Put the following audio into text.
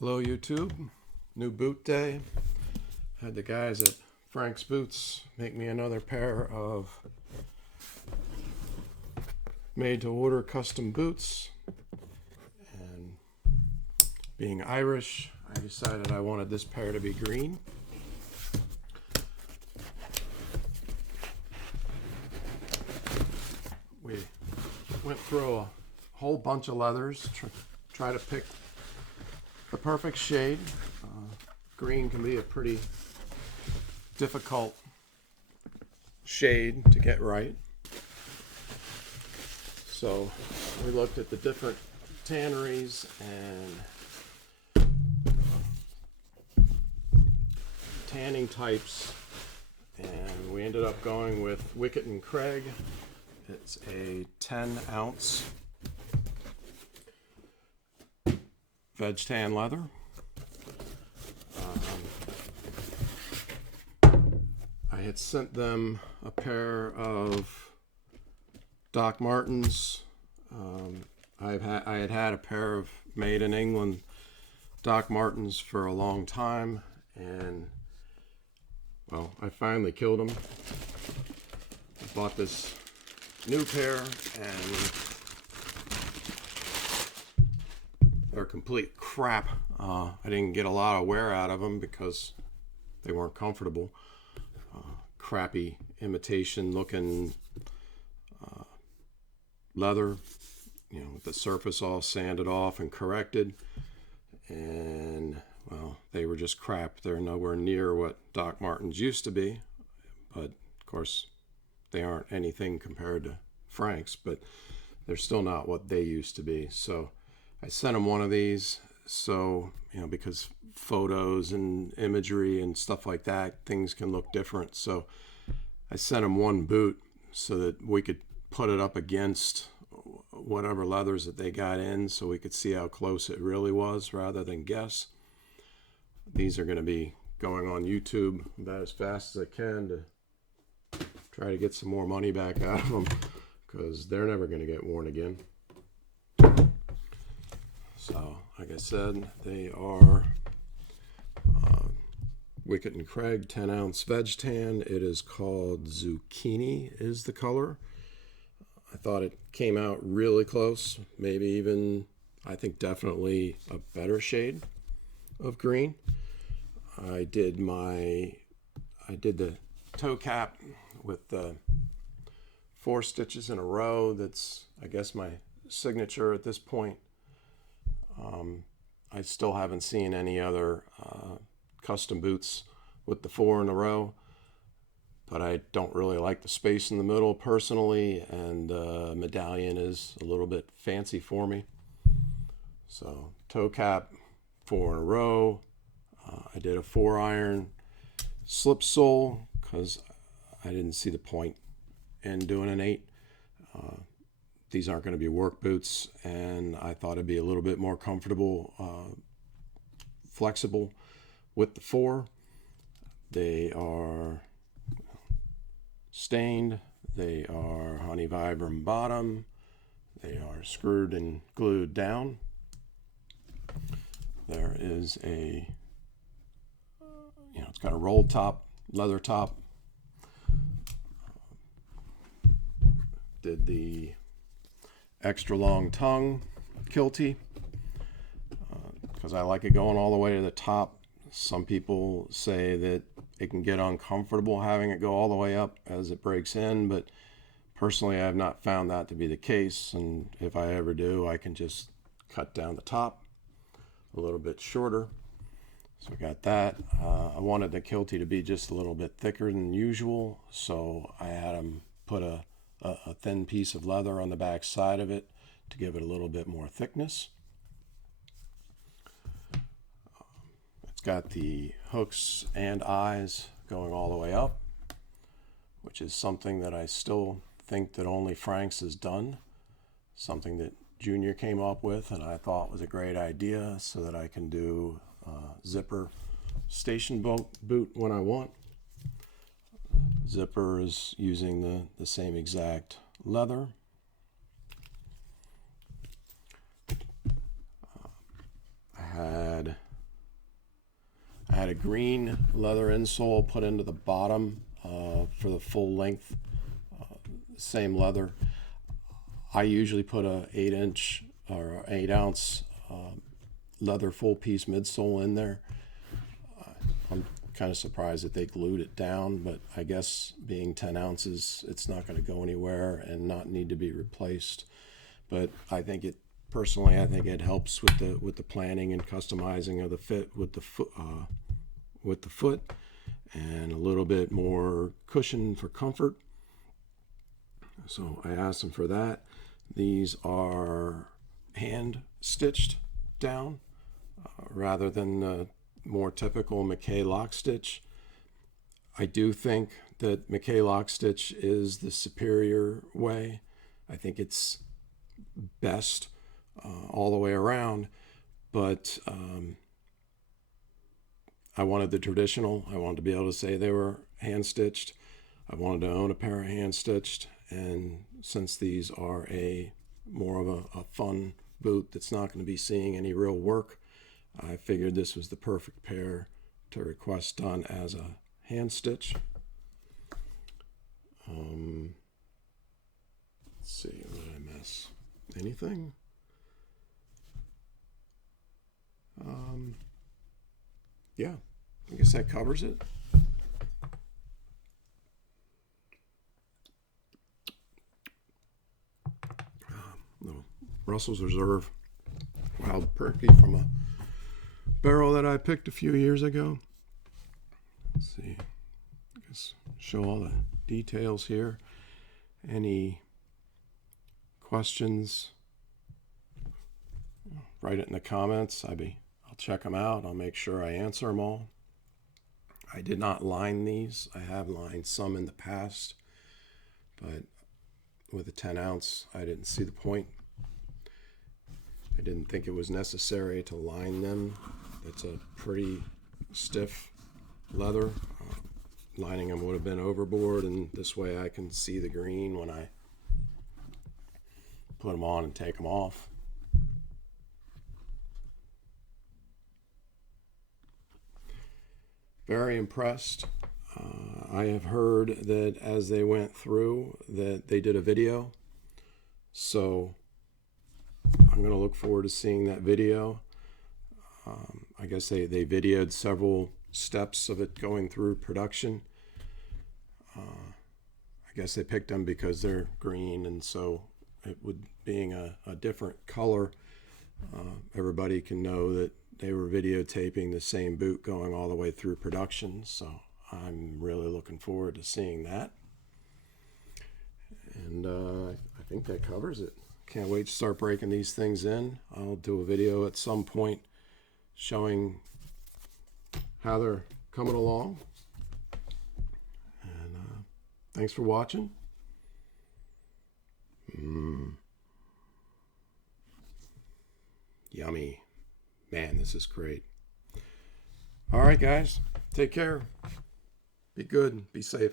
Hello YouTube, new boot day. Had the guys at Frank's Boots make me another pair of made to order custom boots, and being Irish I decided I wanted this pair to be green. We went through a whole bunch of leathers, try to pick the perfect shade. Green can be a pretty difficult shade to get right. So we looked at the different tanneries and tanning types, and we ended up going with Wicketandcraig. It's a 10-ounce veg tan leather. I had sent them a pair of Doc Martens. I had had a pair of made in England Doc Martens for a long time, and well, I finally killed them. I bought this new pair, and they're complete crap. I didn't get a lot of wear out of them because they weren't comfortable. Crappy imitation looking leather, with the surface all sanded off and corrected, and well, they were just crap. They're nowhere near what Doc Martens used to be, but of course they aren't anything compared to Frank's, but they're still not what they used to be. So I sent them one of these, so because photos and imagery and stuff like that, things can look different. So I sent them one boot so that we could put it up against whatever leathers that they got in, so we could see how close it really was rather than guess. These are going to be going on YouTube about as fast as I can to try to get some more money back out of them, because they're never going to get worn again. So, like I said, they are Wicketandcraig 10-ounce veg tan. It is called Zucchini is the color. I thought it came out really close, maybe even, I think definitely a better shade of green. I did the toe cap with the 4 stitches in a row. That's, I guess, my signature at this point. I still haven't seen any other custom boots with the 4 in a row, but I don't really like the space in the middle personally, and medallion is a little bit fancy for me. So toe cap, 4 in a row. I did a 4-iron slip sole because I didn't see the point in doing an 8. These aren't going to be work boots, and I thought it'd be a little bit more comfortable, flexible with the 4. They are stained. They are honey vibram bottom. They are screwed and glued down. There is it's got a rolled top, leather top. Did the extra long tongue kilty because I like it going all the way to the top. Some people say that it can get uncomfortable having it go all the way up as it breaks in, but personally I have not found that to be the case, and if I ever do, I can just cut down the top a little bit shorter. So I got that. I wanted the kilty to be just a little bit thicker than usual, so I had them put a thin piece of leather on the back side of it to give it a little bit more thickness. It's got the hooks and eyes going all the way up, which is something that I still think that only Frank's has done, something that Junior came up with and I thought was a great idea, so that I can do zipper station boot when I want. Zipper is using the same exact leather. I had had a green leather insole put into the bottom for the full length, same leather. I usually put a 8-inch or 8-ounce leather full piece midsole in there. I'm kind of surprised that they glued it down, but I guess being 10 ounces, it's not going to go anywhere and not need to be replaced. But I think it personally, I think it helps with the planning and customizing of the fit with the foot, and a little bit more cushion for comfort. So I asked them for that. These are hand stitched down rather than the more typical McKay lock stitch. I do think that McKay lock stitch is the superior way. I think it's best all the way around, but I wanted the traditional. I wanted to be able to say they were hand stitched. I wanted to own a pair of hand stitched, and since these are more of a fun boot that's not going to be seeing any real work, I figured this was the perfect pair to request done as a hand stitch. Let's see, what did I miss? Anything? Yeah, I guess that covers it. Little Russell's Reserve Wild Turkey from a barrel that I picked a few years ago. Let's see, I guess show all the details here. Any questions? Write it in the comments. I'll check them out. I'll make sure I answer them all. I did not line these. I have lined some in the past, but with a 10 ounce, I didn't see the point. I didn't think it was necessary to line them. It's a pretty stiff leather. Lining them would have been overboard, and this way I can see the green when I put them on and take them off. Very impressed. I have heard that as they went through that they did a video, so I'm going to look forward to seeing that video. I guess they videoed several steps of it going through production. I guess they picked them because they're green, and so it would being a different color, everybody can know that they were videotaping the same boot going all the way through production. So I'm really looking forward to seeing that. And I think that covers it. Can't wait to start breaking these things in. I'll do a video at some point showing how they're coming along. And thanks for watching. Yummy. Man, this is great. All right, guys. Take care. Be good. Be safe.